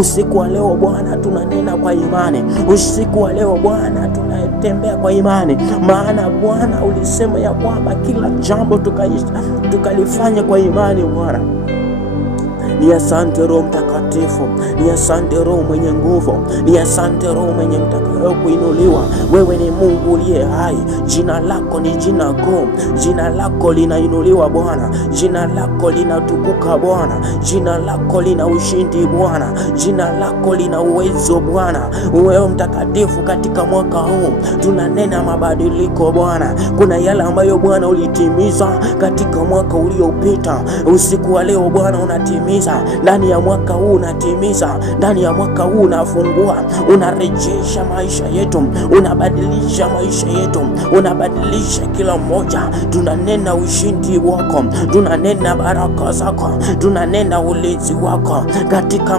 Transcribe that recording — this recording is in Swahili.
Usiku wa leo Bwana tunanena kwa imani. Usiku wa leo Bwana tunatembea kwa imani, maana Bwana ulisema ya kwamba kila jambo tukalifanya kwa imani Bwana. Ni asante Roho Mtakatifu, ni asante Roho mwenye nguvu, ni asante Roho mwenye mtakao kuinuliwa. Wewe ni Mungu uliye hai, jina lako ni jina kuu, jina lako linainuliwa Bwana, jina lako linatukuka Bwana, jina lako lina ushindi Bwana, jina lako lina uwezo Bwana. Wewe Mtakatifu, katika mwaka huu tunanena mabadiliko Bwana. Kuna yale ambayo Bwana ulitimiza katika mwaka uliopita, usiku wa leo Bwana unatimiza ndani ya mwaka huu, unatimiza ndani ya mwaka huu, unafungua, unarejesha maisha yetu, unabadilisha maisha yetu, unabadilisha kila mmoja. Tunanena ushindi wako, tunanena baraka zako, tunanena ulinzi wako katika